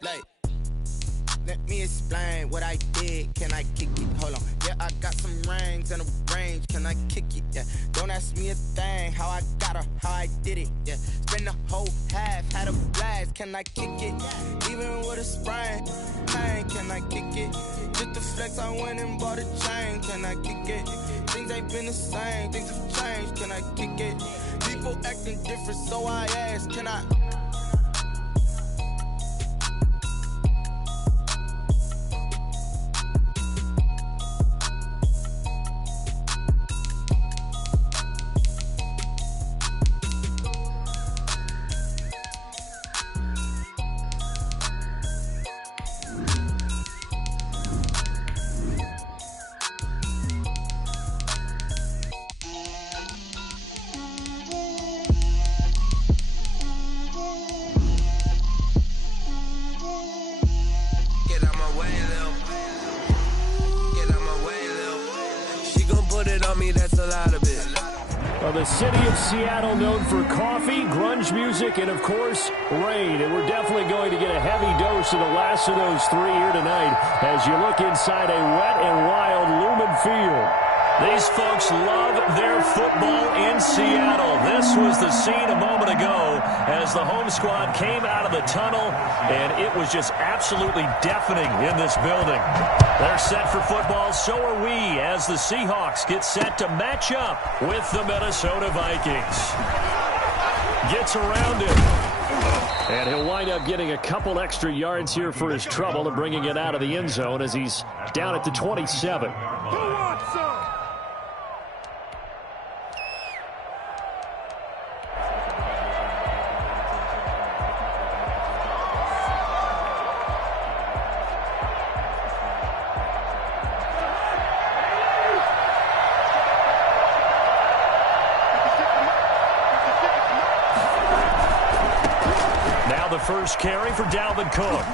Like, let me explain what I did. Can I kick it? Hold on. Yeah, I got some rings and a range. Can I kick it? Yeah. Don't ask me a thing. How I got her, how I did it. Yeah. Spend the whole half, had a blast. Can I kick it? Even with a sprain, pain. Can I kick it? Just to flex, I went and bought a chain. Can I kick it? Things ain't been the same. Things have changed. Can I kick it? People acting different, so I ask. Can I? Well, the city of Seattle known for coffee, grunge music, and, of course, rain. And we're definitely going to get a heavy dose of the last of those three here tonight as you look inside a wet and wild Lumen Field. These folks love their football in Seattle. This was the scene a moment ago as the home squad came out of the tunnel, and it was just absolutely deafening in this building. They're set for football, so are we, as the Seahawks get set to match up with the Minnesota Vikings. Gets around it. And he'll wind up getting a couple extra yards here for his trouble and bringing it out of the end zone as he's down at the 27. First carry for Dalvin Cook.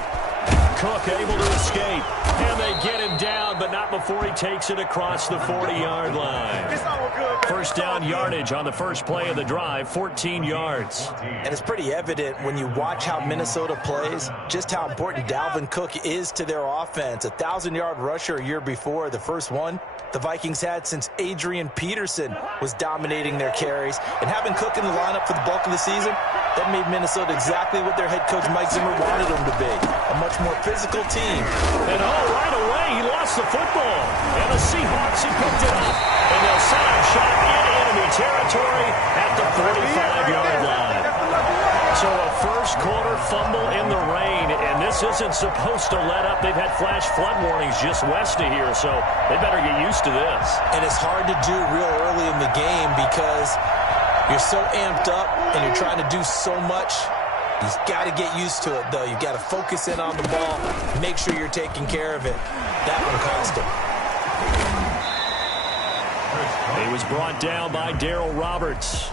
Cook able to escape. And they get him down, but not before he takes it across the 40-yard line. First down yardage on the first play of the drive, 14 yards. And it's pretty evident when you watch how Minnesota plays, just how important Dalvin Cook is to their offense. A 1,000-yard rusher a year before, the first one the Vikings had since Adrian Peterson was dominating their carries. And having Cook in the lineup for the bulk of the season, that made Minnesota exactly what their head coach Mike Zimmer wanted them to be. A much more physical team. And right away, he lost the football. And the Seahawks, he picked it up. And they'll set up shot in enemy territory at the 45-yard line. So a first-quarter fumble in the rain, and this isn't supposed to let up. They've had flash flood warnings just west of here, so they better get used to this. And it's hard to do real early in the game because you're so amped up and you're trying to do so much. You've got to get used to it, though. You've got to focus in on the ball, make sure you're taking care of it. That one cost him. He was brought down by Darryl Roberts.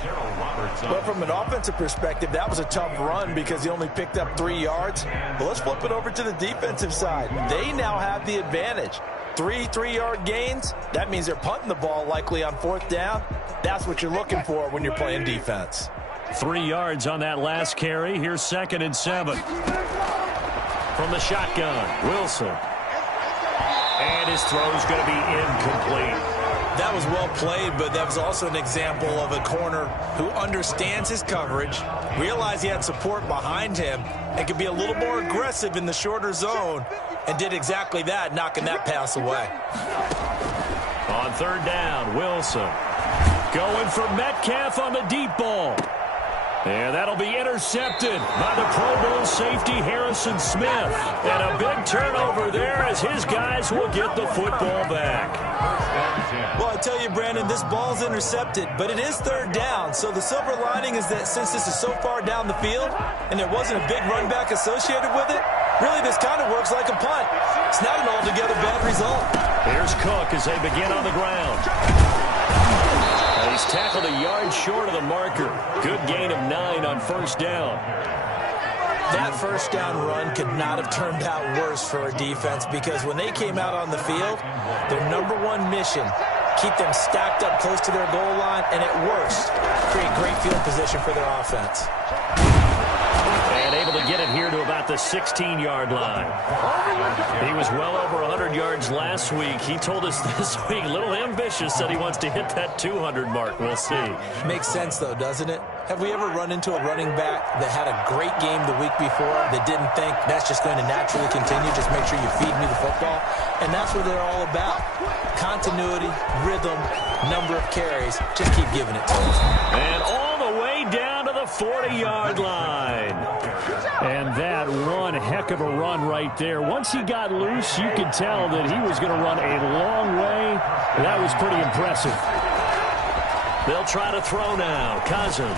But from an offensive perspective, that was a tough run because he only picked up 3 yards. But let's flip it over to the defensive side. They now have the advantage. 3 3-yard gains, that means they're punting the ball likely on fourth down. That's what you're looking for when you're playing defense. 3 yards on that last carry. Here's 2nd and 7. From the shotgun, Wilson. And his throw's going to be incomplete. That was well played, but that was also an example of a corner who understands his coverage, realized he had support behind him, and could be a little more aggressive in the shorter zone, and did exactly that, knocking that pass away. On 3rd down, Wilson going for Metcalf on the deep ball. And that'll be intercepted by the Pro Bowl safety Harrison Smith. And a big turnover there as his guys will get the football back. Well, I tell you, Brandon, this ball's intercepted, but it is 3rd down. So the silver lining is that since this is so far down the field and there wasn't a big run back associated with it, really this kind of works like a punt. It's not an altogether bad result. Here's Cook as they begin on the ground. He's tackled a yard short of the marker. Good gain of 9 on 1st down. That first down run could not have turned out worse for a defense because when they came out on the field, their number one mission, keep them stacked up close to their goal line, and at worst, create great field position for their offense. And able to get it here to about the 16-yard line. He was well over 100 yards last week. He told us this week, a little ambitious, said he wants to hit that 200 mark. We'll see. Makes sense, though, doesn't it? Have we ever run into a running back that had a great game the week before that didn't think that's just going to naturally continue? Just make sure you feed me the football. And that's what they're all about. Continuity, rhythm, number of carries. Just keep giving it to them. And all the way down to the 40-yard line. And that one heck of a run right there. Once he got loose, you could tell that he was going to run a long way. That was pretty impressive. They'll try to throw now. Cousins.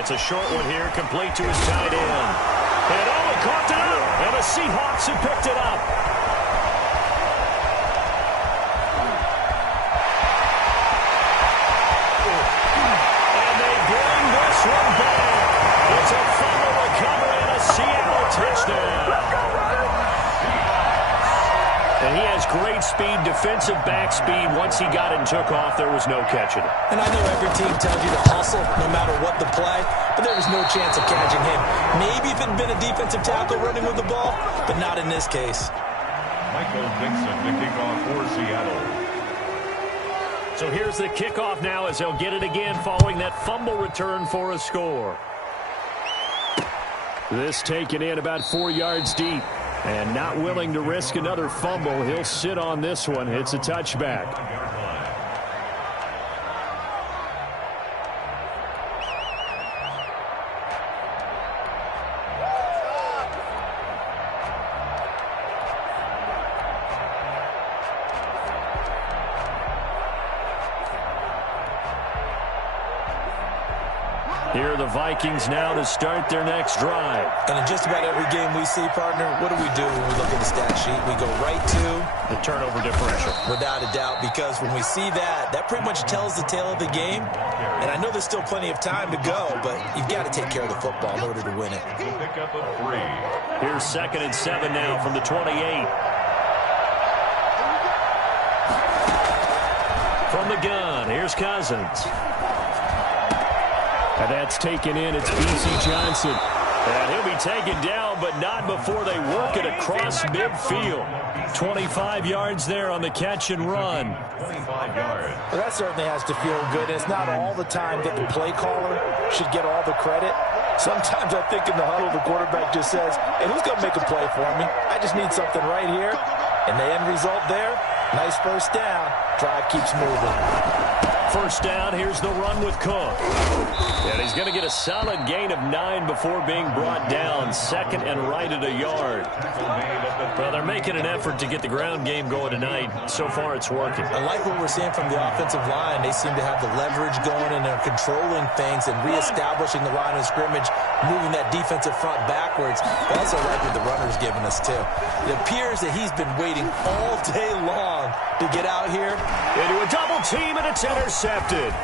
It's a short one here, complete to his tight end. And he caught it up. And the Seahawks have picked it up. One back. It's a fumble recovery and a Seattle touchdown. And he has great speed, defensive back speed. Once he got it and took off, there was no catching it. And I know every team tells you to hustle no matter what the play, but there was no chance of catching him. Maybe if it had been a defensive tackle running with the ball, but not in this case. Michael Dixon to kick off for Seattle. So here's the kickoff now as they'll get it again following that fumble return for a score. This taken in about 4 yards deep. And not willing to risk another fumble. He'll sit on this one. It's a touchback. Here are the Vikings now to start their next drive. And in just about every game we see, partner, what do when we look at the stat sheet? We go right to the turnover differential. Without a doubt, because when we see that, that pretty much tells the tale of the game. And I know there's still plenty of time to go, but you've got to take care of the football in order to win it. Here's 2nd and 7 now from the 28. From the gun, here's Cousins. And that's taken in. It's B.C. Johnson. And he'll be taken down, but not before they work it across midfield. 25 yards there on the catch and run. 25 yards. Well, that certainly has to feel good. It's not all the time that the play caller should get all the credit. Sometimes I think in the huddle, the quarterback just says, hey, who's going to make a play for me? I just need something right here. And the end result there, nice first down. Drive keeps moving. First down, here's the run with Cook. And he's going to get a solid gain of 9 before being brought down. 2nd and right at a yard. Well, they're making an effort to get the ground game going tonight. So far, it's working. I like what we're seeing from the offensive line. They seem to have the leverage going, and they're controlling things and reestablishing the line of scrimmage, moving that defensive front backwards. I also like what the runner's giving us, too. It appears that he's been waiting all day long to get out here. Into a double team, and it's intercepted.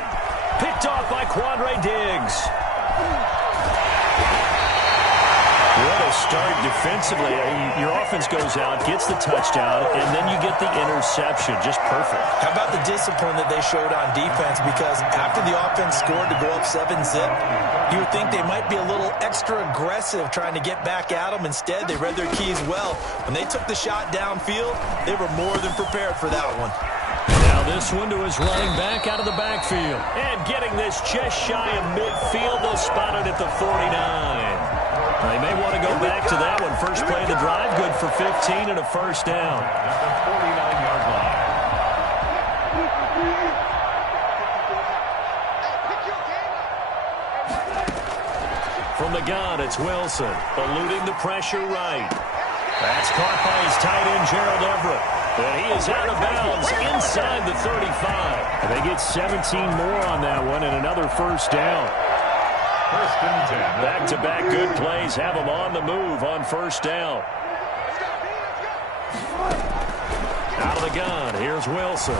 Picked off by Quandre Diggs. What a start defensively. Your offense goes out, gets the touchdown, and then you get the interception. Just perfect. How about the discipline that they showed on defense? Because after the offense scored to go up 7-zip, you would think they might be a little extra aggressive trying to get back at them. Instead, they read their keys well. When they took the shot downfield, they were more than prepared for that one. Now this one to his running back out of the backfield. And getting this just shy of midfield. They'll spot it at the 49. They may want to go back to that one. First play of the drive, good for 15 and a first down. At the 49-yard line. From the gun, it's Wilson, eluding the pressure right. That's caught by his tight end, Gerald Everett. And he is out of bounds inside the 35. And they get 17 more on that one and another first down. First and 10. Back-to-back good plays have them on the move on first down. Out of the gun, here's Wilson.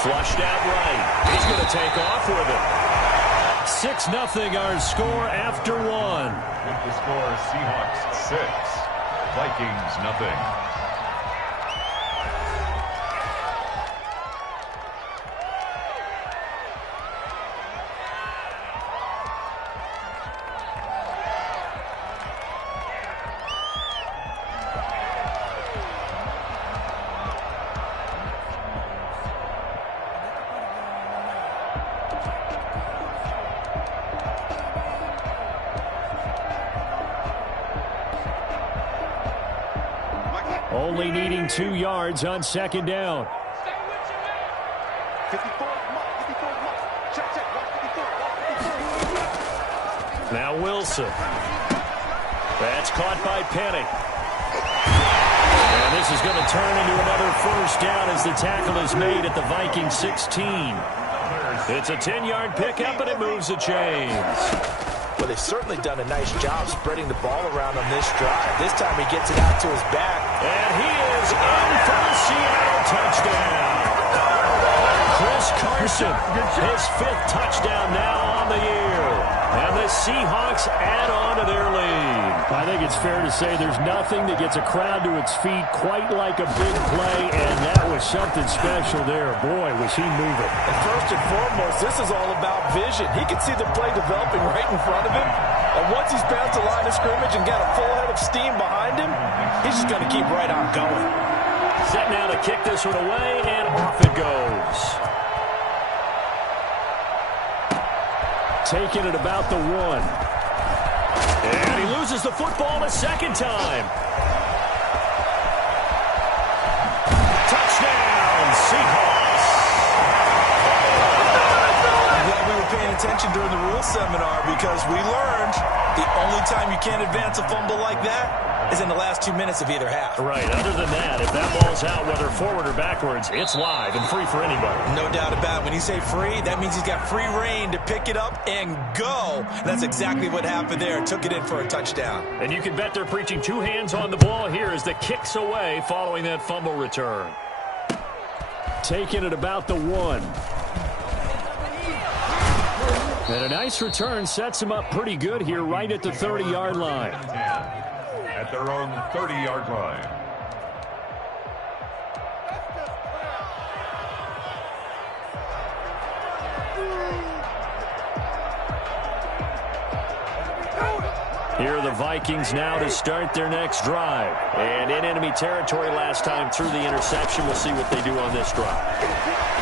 Flushed out right. He's going to take off with it. 6-0 our score after one. With the score, Seahawks 6, Vikings 0. Only needing 2 yards on second down. Now Wilson. That's caught by Penny. And this is going to turn into another first down as the tackle is made at the Vikings 16. It's a 10-yard pickup, and it moves the chains. Well, they've certainly done a nice job spreading the ball around on this drive. This time he gets it out to his back. And he is in for the Seattle touchdown. Chris Carson, his 5th touchdown now on the year. And the Seahawks add on to their lead. I think it's fair to say there's nothing that gets a crowd to its feet quite like a big play, and that was something special there. Boy, was he moving. And first and foremost, this is all about vision. He can see the play developing right in front of him. And once he's past the line of scrimmage and got a full head of steam behind him, he's just going to keep right on going. Set now to kick this one away, and off it goes. Taking it about the 1. And he loses the football a second time. Touchdown, Seahawks. I'm glad we were paying attention during the rules seminar because we learned the only time you can't advance a fumble like that is in the last 2 minutes of either half. Right. Other than that, if that ball's out, whether forward or backwards, it's live and free for anybody. No doubt about it. When you say free, that means he's got free reign to pick it up and go. And that's exactly what happened there. Took it in for a touchdown. And you can bet they're preaching 2 hands on the ball here as the kick's away following that fumble return. Taking it about the 1. And a nice return sets him up pretty good here right at the 30-yard line. At their own 30-yard line. Here are the Vikings now to start their next drive. And in enemy territory last time through the interception. We'll see what they do on this drive.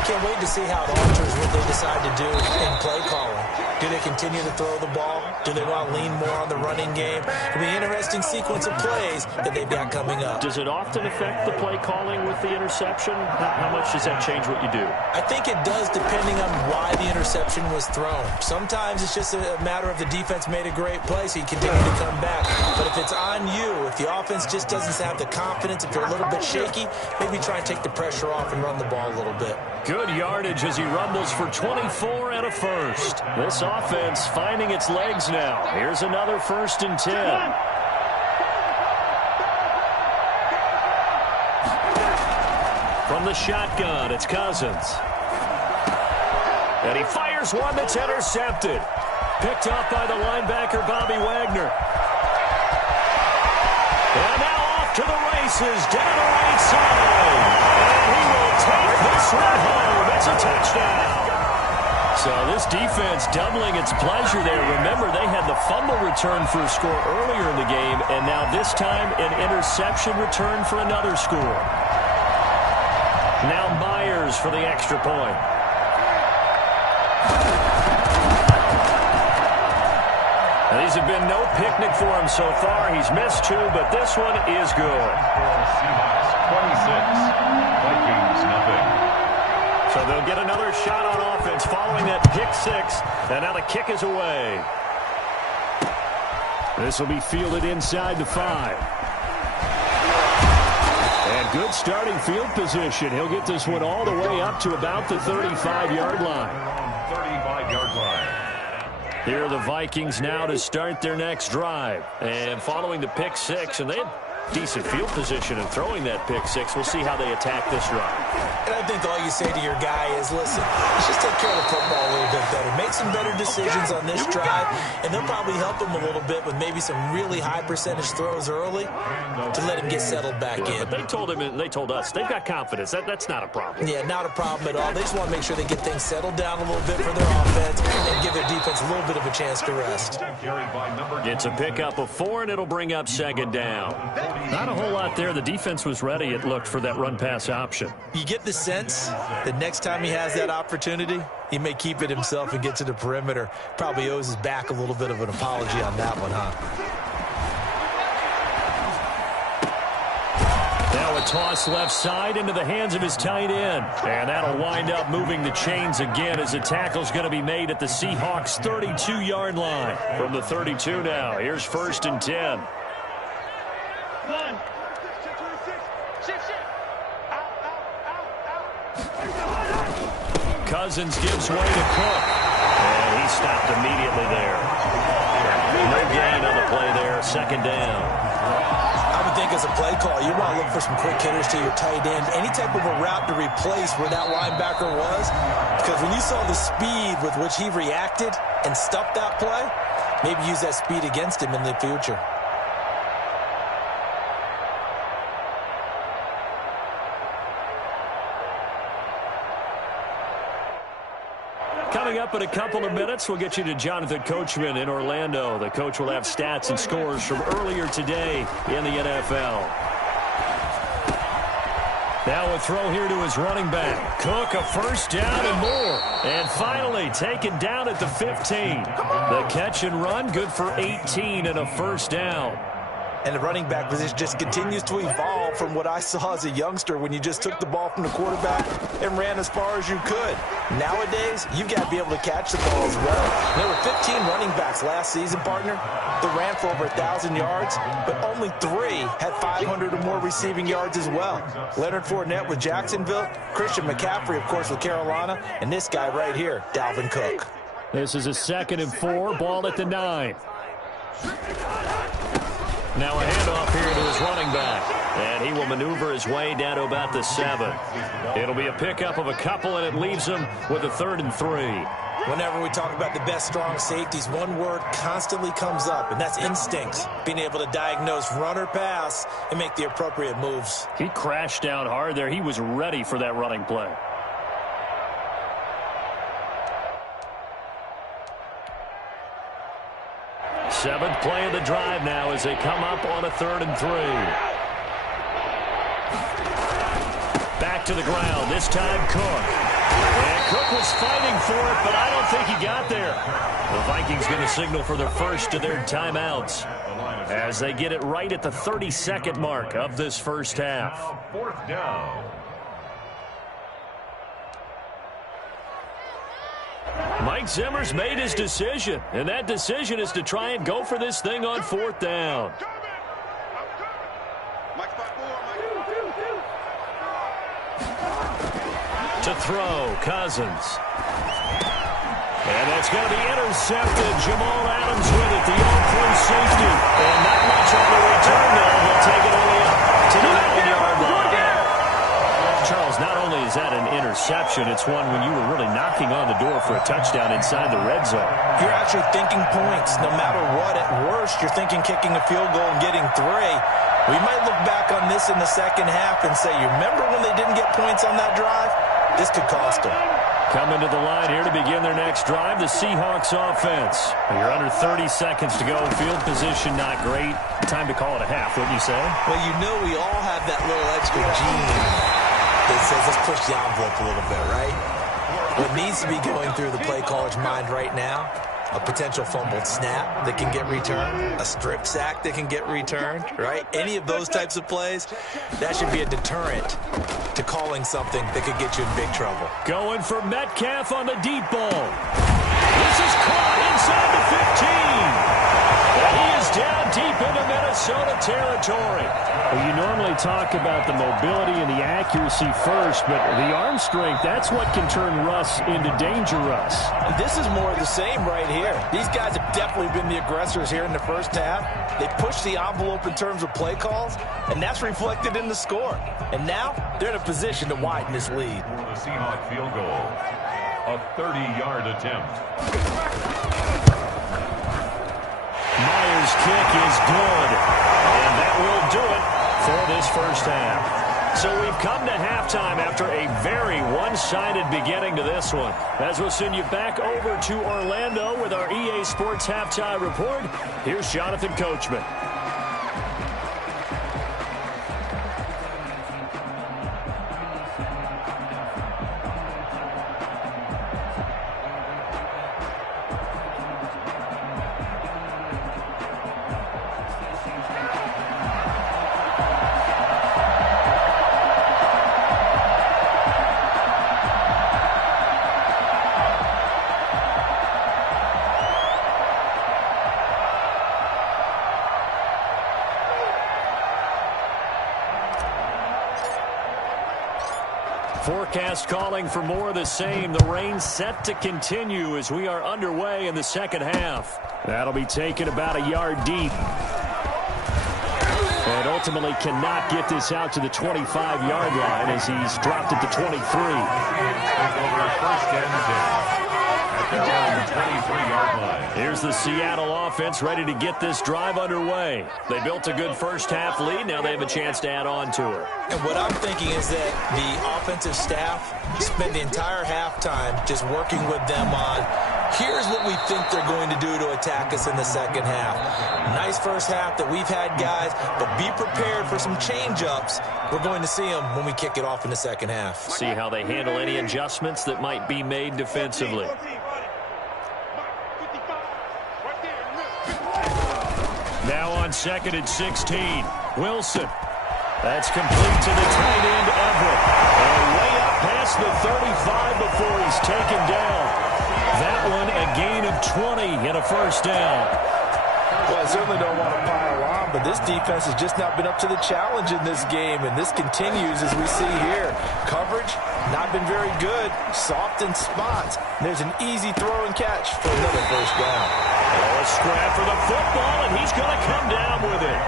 Can't wait to see how it alters what they decide to do in play calling. Do they continue to throw the ball? Do they want to lean more on the running game? It'll be an interesting sequence of plays that they've got coming up. Does it often affect the play calling with the interception? How much does that change what you do? I think it does depending on why the interception was thrown. Sometimes it's just a matter of the defense made a great play, so you continue to come back. But if it's on you, if the offense just doesn't have the confidence, if they're a little bit shaky, maybe try and take the pressure off and run the ball a little bit. Good yardage as he rumbles for 24 and a first. This offense finding its legs now. Here's another 1st and 10. From the shotgun, it's Cousins. And he fires one that's intercepted. Picked up by the linebacker, Bobby Wagner. And now off to the races, down the right side. And he will take this one home. It's a touchdown. So this defense doubling its pleasure there. Remember, they had the fumble return for a score earlier in the game, and now this time an interception return for another score. Now Myers for the extra point. Now, these have been no picnic for him so far. He's missed 2, but this one is good. Seahawks 26, Vikings nothing. So they'll get another shot on offense following that pick 6. And now the kick is away. This will be fielded inside the 5. And good starting field position. He'll get this one all the way up to about the 35-yard line. 35-yard line. Here are the Vikings now to start their next drive. And following the pick 6, and they had decent field position in throwing that pick 6. We'll see how they attack this drive. And I think all you say to your guy is, listen, let's just take care of the football a little bit better. Make some better decisions on this drive, and they'll probably help him a little bit with maybe some really high percentage throws early to let him get settled back in. But they told him, and they told us, they've got confidence. That's not a problem. Yeah, not a problem at all. They just want to make sure they get things settled down a little bit for their offense and give their defense a little bit of a chance to rest. It's a pickup of 4, and it'll bring up second down. Not a whole lot there. The defense was ready, it looked, for that run-pass option. You get the sense that next time he has that opportunity, he may keep it himself and get to the perimeter. Probably owes his back a little bit of an apology on that one, huh? Now a toss left side into the hands of his tight end. And that'll wind up moving the chains again as the tackle's going to be made at the Seahawks' 32-yard line. From the 32 now, here's 1st and 10. Cousins gives way to Cook. And he stopped immediately there. No gain on the play there. 2nd down. I would think as a play call, you want to look for some quick hitters to your tight end. Any type of a route to replace where that linebacker was. Because when you saw the speed with which he reacted and stuffed that play, maybe use that speed against him in the future. Coming up in a couple of minutes, we'll get you to Jonathan Coachman in Orlando. The coach will have stats and scores from earlier today in the NFL. Now a throw here to his running back. Cook, a 1st down and more. And finally taken down at the 15. The catch and run, good for 18 and a 1st down. And the running back position just continues to evolve from what I saw as a youngster when you just took the ball from the quarterback and ran as far as you could. Nowadays, you've got to be able to catch the ball as well. There were 15 running backs last season, partner, that ran for over 1,000 yards, but only 3 had 500 or more receiving yards as well. Leonard Fournette with Jacksonville, Christian McCaffrey, of course, with Carolina, and this guy right here, Dalvin Cook. This is a 2nd and 4, ball at the 9. Now a handoff here to his running back. And he will maneuver his way down to about the 7. It'll be a pickup of a couple, and it leaves him with a 3rd and 3. Whenever we talk about the best strong safeties, one word constantly comes up, and that's instincts. Being able to diagnose run or pass and make the appropriate moves. He crashed down hard there. He was ready for that running play. Seventh play of the drive now as they come up on a 3rd and 3. Back to the ground, this time Cook. And Cook was fighting for it, but I don't think he got there. The Vikings going to signal for their first of their timeouts as they get it right at the 32nd mark of this first half. 4th down. Mike Zimmer's made his decision, and that decision is to try and go for this thing on 4th down. To throw, Cousins. And that's going to be intercepted. Jamal Adams with it, the all-pro safety. And not much on the return there. He'll take it only up to the 9-yard line. Charles, not only is that an interception, it's one when you were really knocking on the door for a touchdown inside the red zone. You're actually thinking points. No matter what, at worst, you're thinking kicking a field goal and getting 3. We might look back on this in the second half and say, you remember when they didn't get points on that drive? This could cost them. Coming to the line here to begin their next drive, the Seahawks offense. You're under 30 seconds to go. Field position not great. Time to call it a half, wouldn't you say? Well, you know we all have that little extra gene that says let's push the envelope a little bit, right? What needs to be going through the play caller's mind right now, a potential fumbled snap that can get returned, a strip sack that can get returned, right? Any of those types of plays, that should be a deterrent to calling something that could get you in big trouble. Going for Metcalf on the deep ball. This is caught inside the 15. And he is down deep into Minnesota territory. Well, you normally talk about the mobility and the accuracy first, but the arm strength, that's what can turn Russ into danger Russ. And this is more of the same right here. These guys have definitely been the aggressors here in the first half. They pushed the envelope in terms of play calls, and that's reflected in the score. And now they're in a position to widen this lead. For the Seahawks field goal, a 30-yard attempt. Myers' kick is good, and that will do it for this first half. So we've come to halftime after a very one-sided beginning to this one. As we'll send you back over to Orlando with our EA Sports Halftime Report, here's Jonathan Coachman. Forecast calling for more of the same. The rain set to continue as we are underway in the second half. That'll be taken about a yard deep. And ultimately cannot get this out to the 25-yard line as he's dropped it to 23. Here's the Seattle offense ready to get this drive underway. They built a good first-half lead. Now they have a chance to add on to it. And what I'm thinking is that the offensive staff spent the entire halftime just working with them on, here's what we think they're going to do to attack us in the second half. Nice first half that we've had, guys, but be prepared for some change-ups. We're going to see them when we kick it off in the second half. See how they handle any adjustments that might be made defensively. Now on 2nd and 16, Wilson. That's complete to the tight end, Everett. And way up past the 35 before he's taken down. That one a gain of 20 and a first down. Well, I certainly don't want to pile on, but this defense has just not been up to the challenge in this game, and this continues as we see here. Coverage, not been very good, soft in spots. There's an easy throw and catch for another first down. Oh, a scrap for the football, and he's going to come down with it.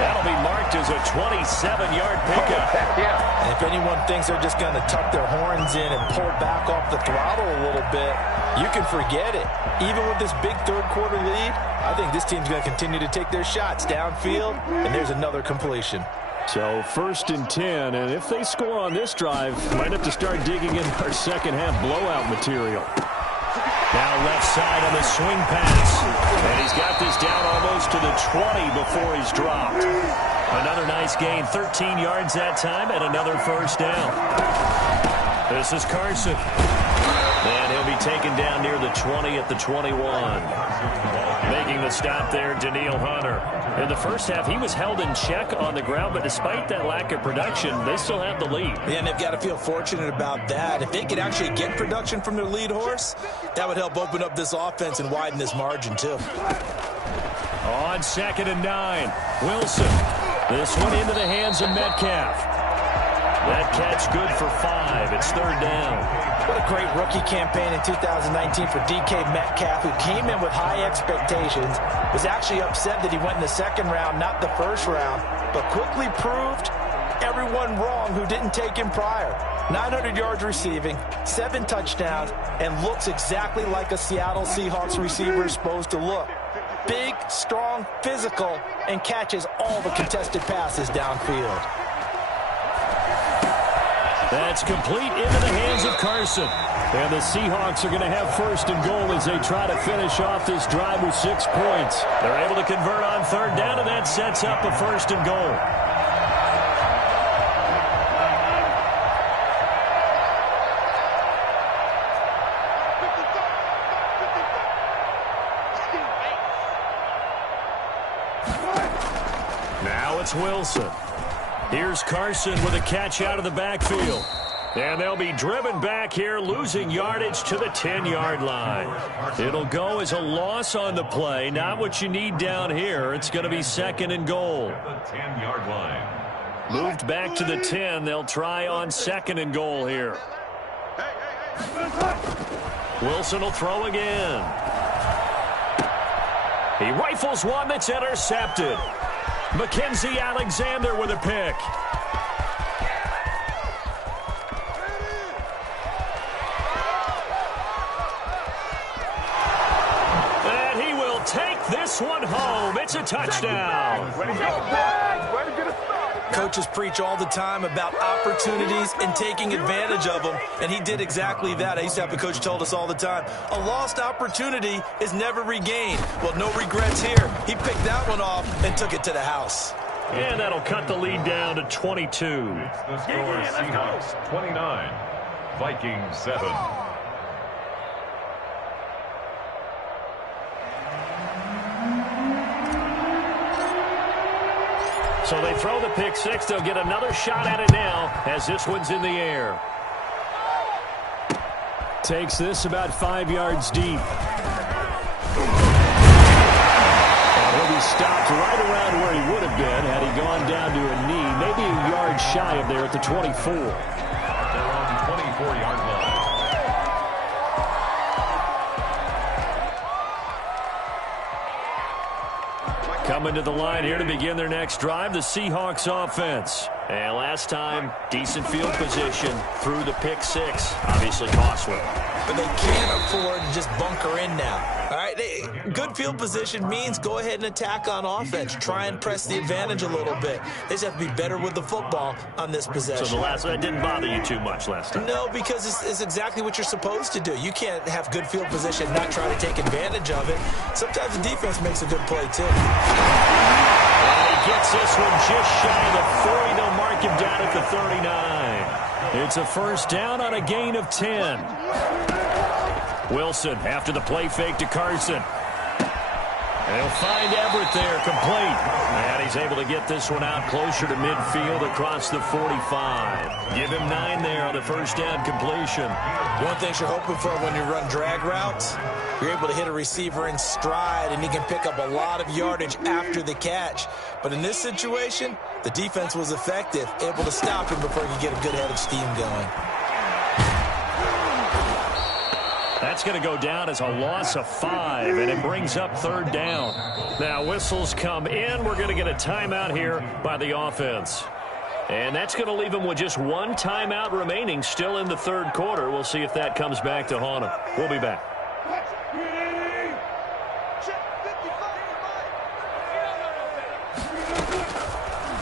That'll be marked as a 27-yard pickup. And if anyone thinks they're just going to tuck their horns in and pull back off the throttle a little bit, you can forget it. Even with this big third-quarter lead, I think this team's going to continue to take their shots downfield, and there's another completion. So 1st and 10, and if they score on this drive, might have to start digging in our second-half blowout material. Now left side on the swing pass. And he's got this down almost to the 20 before he's dropped. Another nice gain, 13 yards that time, and another first down. This is Carson. And he'll be taken down near the 20 at the 21. Making the stop there, Danielle Hunter. In the first half, he was held in check on the ground, but despite that lack of production, they still have the lead. Yeah, and they've got to feel fortunate about that. If they could actually get production from their lead horse, that would help open up this offense and widen this margin, too. On 2nd and 9, Wilson. This one into the hands of Metcalf. That catch good for 5. It's 3rd down. What a great rookie campaign in 2019 for DK Metcalf, who came in with high expectations, was actually upset that he went in the 2nd round, not the 1st round, but quickly proved everyone wrong who didn't take him prior. 900 yards receiving, 7 touchdowns, and looks exactly like a Seattle Seahawks receiver is supposed to look. Big, strong, physical, and catches all the contested passes downfield. That's complete into the hands of Carson. And the Seahawks are going to have 1st and goal as they try to finish off this drive with 6 points. They're able to convert on 3rd down, and that sets up a 1st and goal. Now it's Wilson. Here's Carson with a catch out of the backfield. And they'll be driven back here, losing yardage to the 10-yard line. It'll go as a loss on the play, not what you need down here. It's going to be 2nd and goal. The 10-yard line. Moved back to the 10. They'll try on 2nd and goal here. Wilson will throw again. He rifles one that's intercepted. Mackenzie Alexander with a pick. And he will take this one home. It's a touchdown. Coaches preach all the time about opportunities and taking advantage of them, and he did exactly that. I used to have a coach told us all the time, a lost opportunity is never regained. Well, no regrets here. He picked that one off and took it to the house. And that'll cut the lead down to 22. It's the score, Seahawks 29, Vikings 7. So they throw the pick 6. They'll get another shot at it now as this one's in the air. Takes this about 5 yards deep. And he'll be stopped right around where he would have been had he gone down to a knee, maybe a yard shy of there at the 24. Coming to the line here to begin their next drive, the Seahawks offense. And last time, decent field position through the pick six. Obviously costly. But they can't afford to just bunker in now. All right, good field position means go ahead and attack on offense. Try and press the advantage a little bit. They just have to be better with the football on this possession. So that didn't bother you too much last time? No, because it's exactly what you're supposed to do. You can't have good field position and not try to take advantage of it. Sometimes the defense makes a good play, too. And he gets this one just shy of the 40. They'll mark him down at the 39. It's a first down on a gain of 10. Wilson after the play fake to Carson. And he'll find Everett there, complete. And he's able to get this one out closer to midfield across the 45. Give him 9 there on the first down completion. One thing you're hoping for when you run drag routes, you're able to hit a receiver in stride, and he can pick up a lot of yardage after the catch. But in this situation, the defense was effective, able to stop him before he could get a good head of steam going. That's going to go down as a loss of 5, and it brings up third down. Now whistles come in. We're going to get a timeout here by the offense. And that's going to leave him with just one timeout remaining still in the third quarter. We'll see if that comes back to haunt him. We'll be back.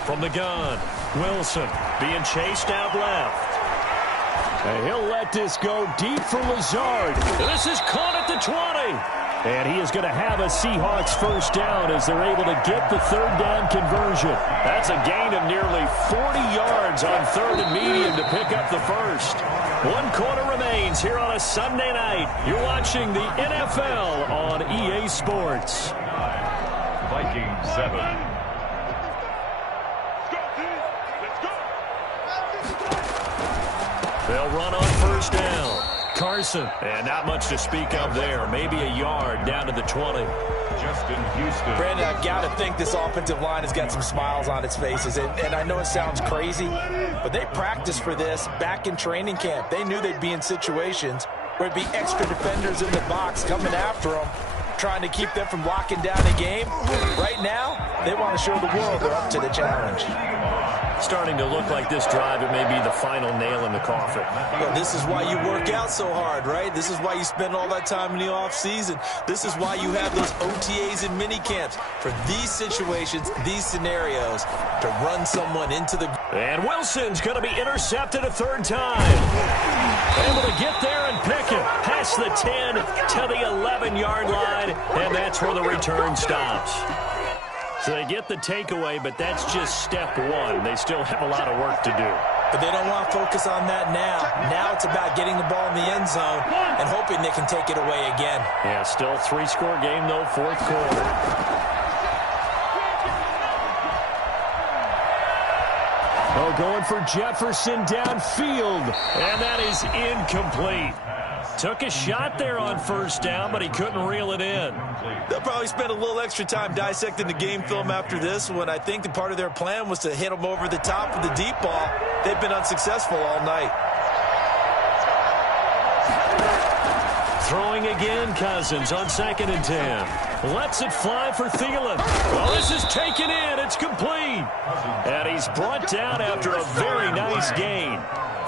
From the gun, Wilson being chased out left. And he'll let this go deep for Lazard. This is caught at the 20. And he is going to have a Seahawks first down as they're able to get the third down conversion. That's a gain of nearly 40 yards on third and medium to pick up the first. 1 quarter remains here on a Sunday night. You're watching the NFL on EA Sports. Vikings 7. They'll run on first down. Carson, and not much to speak of there. Maybe a yard down to the 20. Justin Houston. Brandon, I've got to think this offensive line has got some smiles on its faces. And I know it sounds crazy, but they practiced for this back in training camp. They knew they'd be in situations where it'd be extra defenders in the box coming after them, trying to keep them from locking down a game. Right now, they want to show the world they're up to the challenge. Starting to look like this drive, it may be the final nail in the coffin. Well, this is why you work out so hard, right? This is why you spend all that time in the offseason. This is why you have those OTAs and mini camps for these situations, these scenarios, to run someone into the... And Wilson's going to be intercepted a third time. Able to get there and pick it past the 10 to the 11-yard line, and that's where the return stops. So they get the takeaway, but that's just step one. They still have a lot of work to do. But they don't want to focus on that now. Now it's about getting the ball in the end zone and hoping they can take it away again. Yeah, still a 3-score game, though, fourth quarter. Oh, going for Jefferson downfield, and that is incomplete. Took a shot there on first down, but he couldn't reel it in. They'll probably spend a little extra time dissecting the game film after this one. I think the part of their plan was to hit them over the top with the deep ball. They've been unsuccessful all night. Throwing again, Cousins on 2nd and 10. Lets it fly for Thielen. Well, this is taken in. It's complete. And he's brought down after a very nice gain.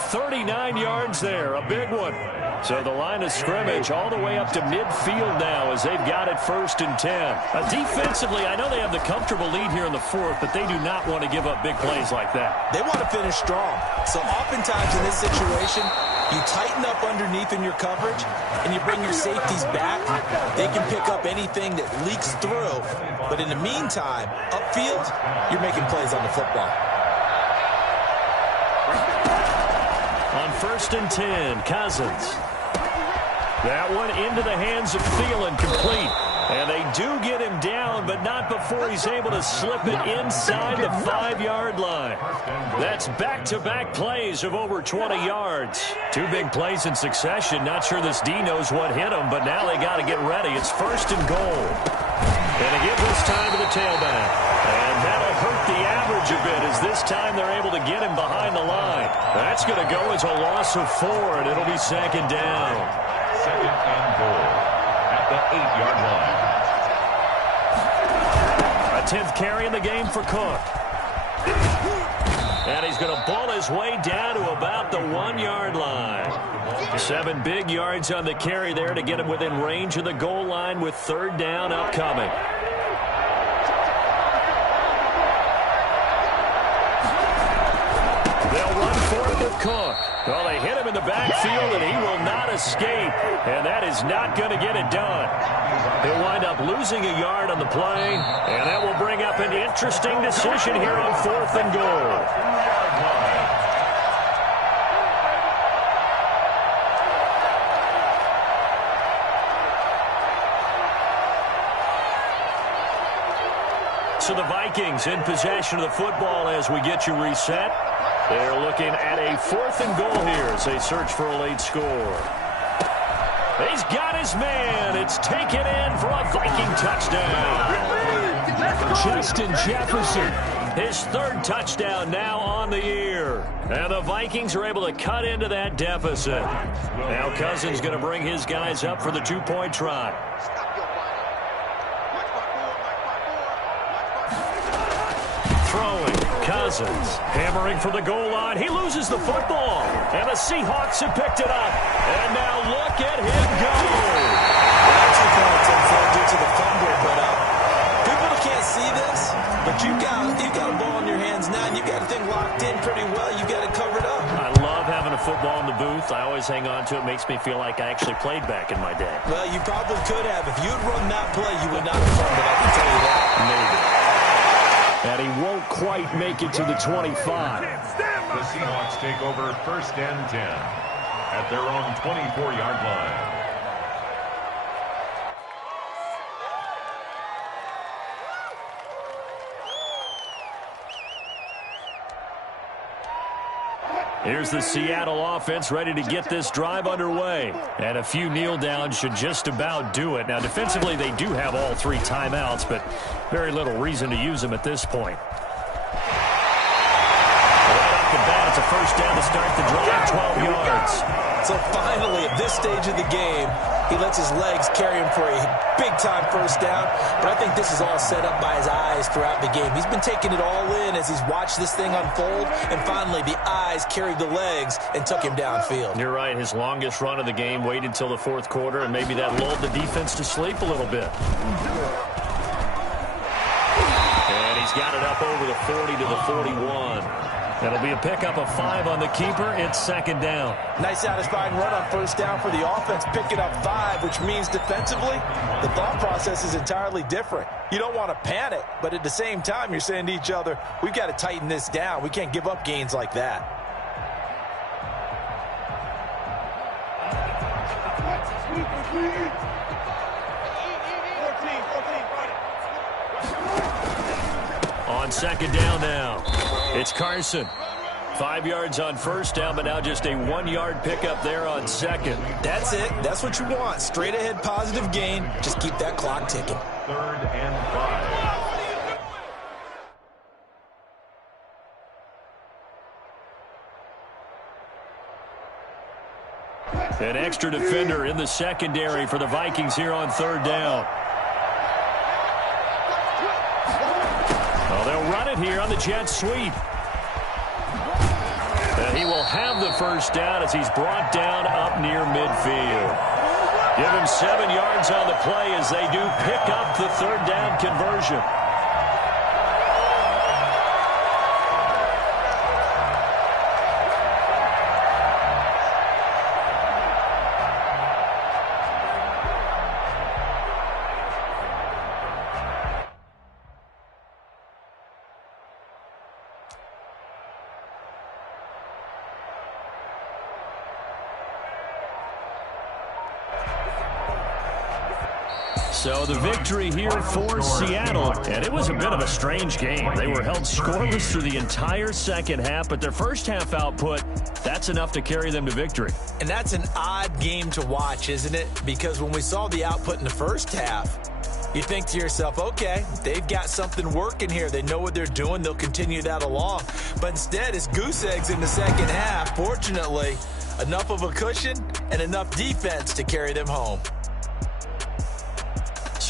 39 yards there, a big one. So the line of scrimmage all the way up to midfield now as they've got it 1st and 10. Defensively, I know they have the comfortable lead here in the fourth, but they do not want to give up big plays like that. They want to finish strong. So oftentimes in this situation, you tighten up underneath in your coverage and you bring your safeties back. They can pick up anything that leaks through. But in the meantime, upfield, you're making plays on the football. On 1st and 10, Cousins. That one into the hands of Thielen, complete. And they do get him down, but not before he's able to slip it inside the 5-yard line. That's back-to-back plays of over 20 yards. 2 big plays in succession. Not sure this D knows what hit him, but now they got to get ready. It's 1st and goal. And they give this time to the tailback. And that'll hurt the average a bit as this time they're able to get him behind the line. That's going to go as a loss of 4, and it'll be 2nd down. 2nd and goal at the 8-yard line. A 10th carry in the game for Cook. And he's going to ball his way down to about the 1-yard line. 7 big yards on the carry there to get him within range of the goal line with 3rd down upcoming. They'll run for it with Cook. Well, they hit him in the backfield, and he will not escape. And that is not going to get it done. He'll wind up losing a yard on the play, and that will bring up an interesting decision here on 4th and goal. So the Vikings in possession of the football as we get you reset. They're looking at a 4th and goal here as they search for a late score. He's got his man. It's taken in for a Viking touchdown. Justin Jefferson. His 3rd touchdown now on the year. And the Vikings are able to cut into that deficit. Now Cousins going to bring his guys up for the 2-point try. Throwing. Cousins hammering for the goal line. He loses the football. And the Seahawks have picked it up. And now look at him go. Actually called due to the fumble, but people can't see this. But you got a ball in your hands now, and you got the thing locked in pretty well. You got it covered up. I love having a football in the booth. I always hang on to it. Makes me feel like I actually played back in my day. Well, you probably could have. If you'd run that play, you would not have fumbled. I can tell you that. Maybe. And he won't quite make it to the 25. The Seahawks take over 1st and 10 at their own 24-yard line. Here's the Seattle offense ready to get this drive underway. And a few kneel downs should just about do it. Now, defensively, they do have all 3 timeouts, but very little reason to use them at this point. Right off the bat, it's a 1st down to start the drive, 12 yards. So finally, at this stage of the game, he lets his legs carry him for a big-time 1st down. But I think this is all set up by his eyes throughout the game. He's been taking it all in as he's watched this thing unfold. And finally, the eyes carried the legs and took him downfield. You're right. His longest run of the game waited till the 4th quarter, and maybe that lulled the defense to sleep a little bit. And he's got it up over the 40 to the 41. That'll be a pickup of 5 on the keeper. It's 2nd down. Nice satisfying run on 1st down for the offense. Picking up 5, which means defensively, the thought process is entirely different. You don't want to panic, but at the same time, you're saying to each other, we've got to tighten this down. We can't give up gains like that. On 2nd down now, it's Carson. 5 yards on 1st down, but now just a 1-yard pickup there on 2nd. That's it. That's what you want. Straight ahead positive gain. Just keep that clock ticking. 3rd and 5. An extra defender in the secondary for the Vikings here on 3rd down. Well, they'll run it here on the jet sweep. And he will have the 1st down as he's brought down up near midfield. Give him 7 yards on the play as they do pick up the 3rd down conversion. So the victory here for Seattle, and it was a bit of a strange game. They were held scoreless through the entire 2nd half, but their 1st half output, that's enough to carry them to victory. And that's an odd game to watch, isn't it? Because when we saw the output in the 1st half, you think to yourself, okay, they've got something working here. They know what they're doing. They'll continue that along. But instead, it's goose eggs in the 2nd half. Fortunately, enough of a cushion and enough defense to carry them home.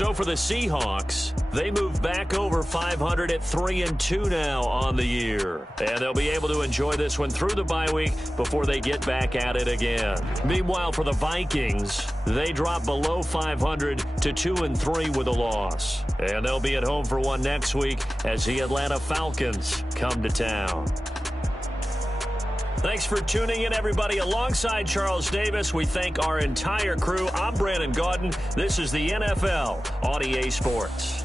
So for the Seahawks, they move back over 500 at 3-2 now on the year. And they'll be able to enjoy this one through the bye week before they get back at it again. Meanwhile, for the Vikings, they drop below 500 to 2-3 with a loss. And they'll be at home for one next week as the Atlanta Falcons come to town. Thanks for tuning in, everybody. Alongside Charles Davis, we thank our entire crew. I'm Brandon Gaudin. This is the NFL on EA Sports.